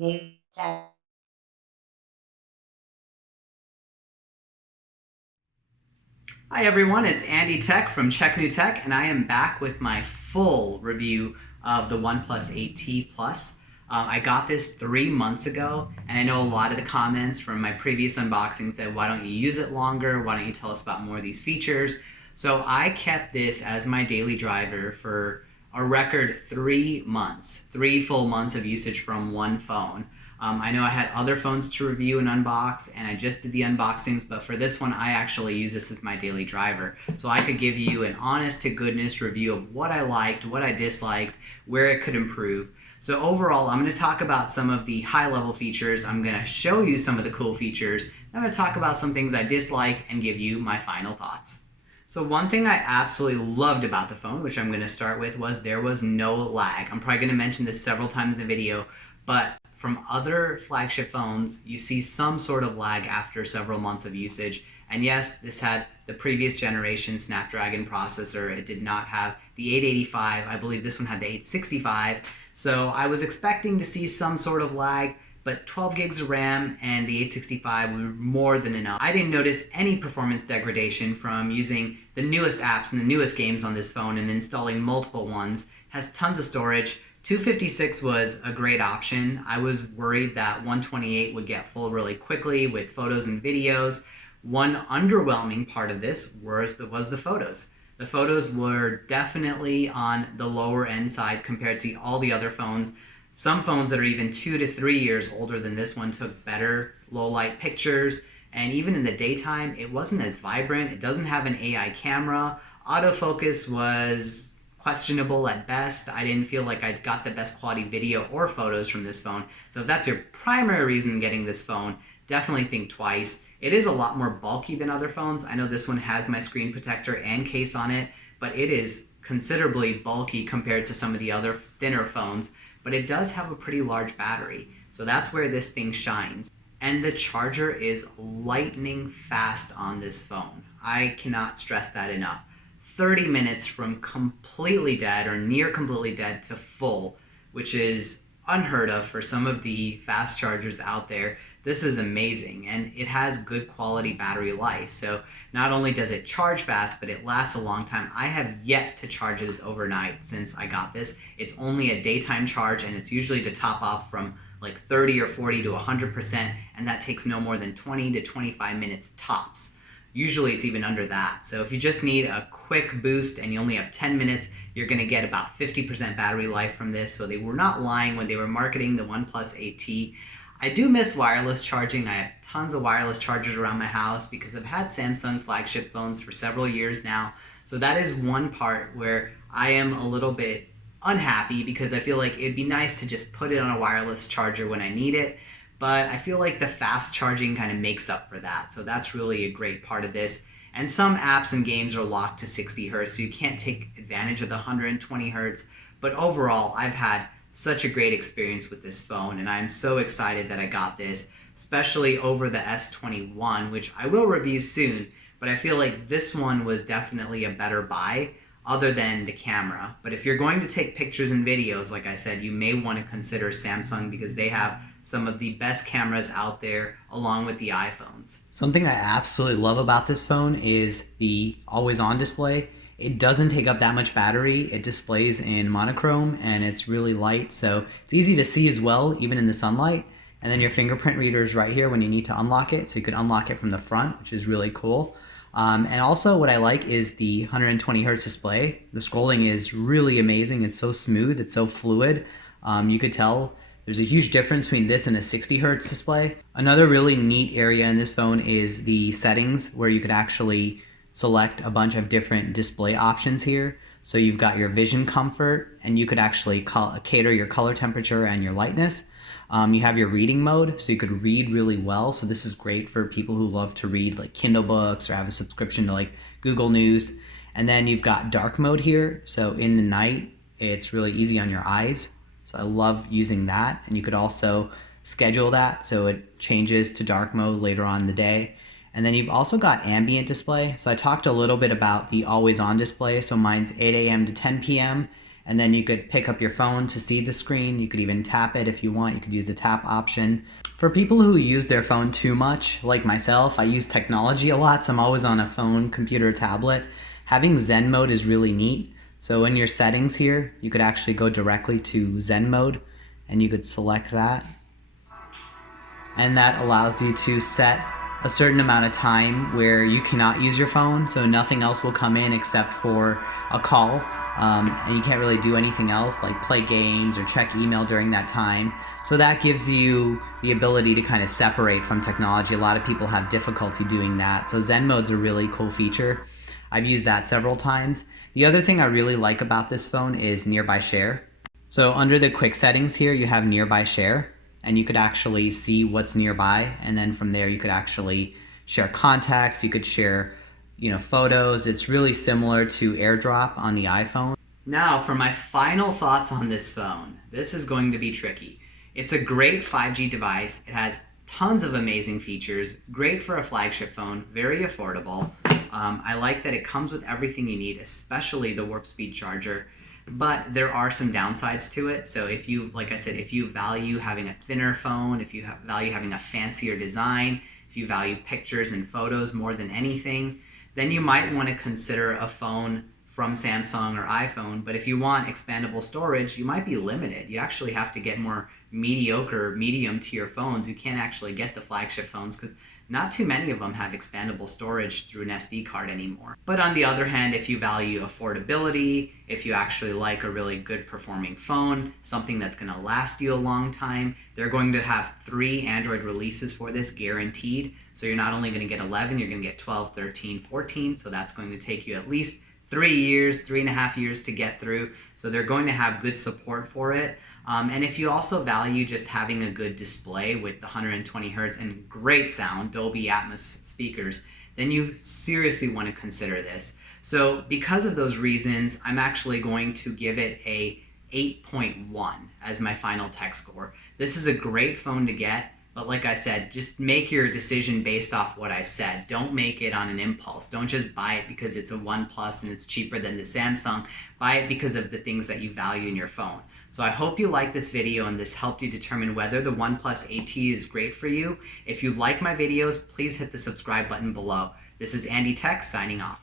Hi everyone, it's Andy Tech from Check New Tech, and I am back with my full review of the OnePlus 8T Plus. I got this 3 months ago, and I know a lot of the comments from my previous unboxing said, why don't you use it longer? Why don't you tell us about more of these features? So I kept this as my daily driver for a record 3 months, 3 full months of usage from one phone. I know I had other phones to review and unbox, and I just did the unboxings, but for this one, I actually use this as my daily driver. So I could give you an honest to goodness review of what I liked, what I disliked, where it could improve. So overall, I'm going to talk about some of the high level features. I'm going to show you some of the cool features. I'm going to talk about some things I dislike and give you my final thoughts. So one thing I absolutely loved about the phone, which I'm going to start with, was there was no lag. I'm probably going to mention this several times in the video, but from other flagship phones, you see some sort of lag after several months of usage. And yes, this had the previous generation Snapdragon processor. It did not have the 885. I believe this one had the 865. So I was expecting to see some sort of lag, but 12 gigs of RAM and the 865 were more than enough. I didn't notice any performance degradation from using the newest apps and the newest games on this phone and installing multiple ones. It has tons of storage. 256 was a great option. I was worried that 128 would get full really quickly with photos and videos. One underwhelming part of this was the photos. The photos were definitely on the lower end side compared to all the other phones. Some phones that are even 2 to 3 years older than this one took better low light pictures, and even in the daytime it wasn't as vibrant. It doesn't have an AI camera. Autofocus was questionable at best. I didn't feel like I got the best quality video or photos from this phone. So if that's your primary reason getting this phone, definitely think twice. It is a lot more bulky than other phones. I know this one has my screen protector and case on it, but it is considerably bulky compared to some of the other thinner phones, but it does have a pretty large battery. So that's where this thing shines. And the charger is lightning fast on this phone. I cannot stress that enough. 30 minutes from completely dead or near completely dead to full, which is unheard of for some of the fast chargers out there. This is amazing, and it has good quality battery life. So not only does it charge fast, but it lasts a long time. I have yet to charge this overnight since I got this. It's only a daytime charge, and it's usually to top off from like 30 or 40 to 100%, and that takes no more than 20 to 25 minutes tops. Usually it's even under that. So if you just need a quick boost and you only have 10 minutes, you're going to get about 50% battery life from this. So they were not lying when they were marketing the OnePlus 8T. I do miss wireless charging. I have tons of wireless chargers around my house because I've had Samsung flagship phones for several years now. So that is one part where I am a little bit unhappy because I feel like it'd be nice to just put it on a wireless charger when I need it. But I feel like the fast charging kind of makes up for that. So that's really a great part of this. And some apps and games are locked to 60 hertz, so you can't take advantage of the 120 hertz. But overall, I've had such a great experience with this phone, and I'm so excited that I got this, especially over the S21, which I will review soon. But I feel like this one was definitely a better buy other than the camera. But if you're going to take pictures and videos, like I said, you may want to consider Samsung because they have some of the best cameras out there along with the iPhones. Something I absolutely love about this phone is the always on display. It doesn't take up that much battery. It displays in monochrome and it's really light, so it's easy to see as well, even in the sunlight. And then your fingerprint reader is right here when you need to unlock it, so you can unlock it from the front, which is really cool. And also what I like is the 120 hertz display. The scrolling is really amazing. It's so smooth, it's so fluid. You could tell there's a huge difference between this and a 60 hertz display. Another really neat area in this phone is the settings, where you could actually select a bunch of different display options here. So you've got your vision comfort, and you could actually cater your color temperature and your lightness. You have your reading mode, so you could read really well. So this is great for people who love to read like Kindle books or have a subscription to like Google News. And then you've got dark mode here. So in the night, it's really easy on your eyes. So I love using that. And you could also schedule that so it changes to dark mode later on in the day. And then you've also got ambient display. So I talked a little bit about the always on display. So mine's 8 a.m. to 10 p.m. and then you could pick up your phone to see the screen. You could even tap it if you want. You could use the tap option. For people who use their phone too much, like myself, I use technology a lot, so I'm always on a phone, computer, tablet. Having Zen mode is really neat. So in your settings here, you could actually go directly to Zen mode, and you could select that. And that allows you to set a certain amount of time where you cannot use your phone, so nothing else will come in except for a call, and you can't really do anything else like play games or check email during that time. So that gives you the ability to kind of separate from technology. A lot of people have difficulty doing that, so Zen mode's a really cool feature. I've used that several times. The other thing I really like about this phone is nearby share. So under the quick settings here, you have nearby share, and you could actually see what's nearby, and then from there you could actually share contacts, you could share, photos. It's really similar to AirDrop on the iPhone. Now for my final thoughts on this phone. This is going to be tricky. It's a great 5G device. It has tons of amazing features, great for a flagship phone, very affordable. I like that it comes with everything you need, especially the warp speed charger. But there are some downsides to it. So if you, like I said, if you value having a thinner phone, if you value having a fancier design, if you value pictures and photos more than anything, then you might want to consider a phone from Samsung or iPhone. But if you want expandable storage, you might be limited. You actually have to get more mediocre, medium tier phones. You can't actually get the flagship phones because not too many of them have expandable storage through an SD card anymore. But on the other hand, if you value affordability, if you actually like a really good performing phone, something that's going to last you a long time, they're going to have 3 Android releases for this guaranteed. So you're not only going to get 11, you're going to get 12, 13, 14. So that's going to take you at least 3 years, 3.5 years to get through. So they're going to have good support for it. And if you also value just having a good display with the 120 hertz and great sound, Dolby Atmos speakers, then you seriously want to consider this. So because of those reasons, I'm actually going to give it a 8.1 as my final tech score. This is a great phone to get, but like I said, just make your decision based off what I said. Don't make it on an impulse. Don't just buy it because it's a OnePlus and it's cheaper than the Samsung. Buy it because of the things that you value in your phone. So I hope you liked this video and this helped you determine whether the OnePlus 8T is great for you. If you like my videos, please hit the subscribe button below. This is Andy Tech signing off.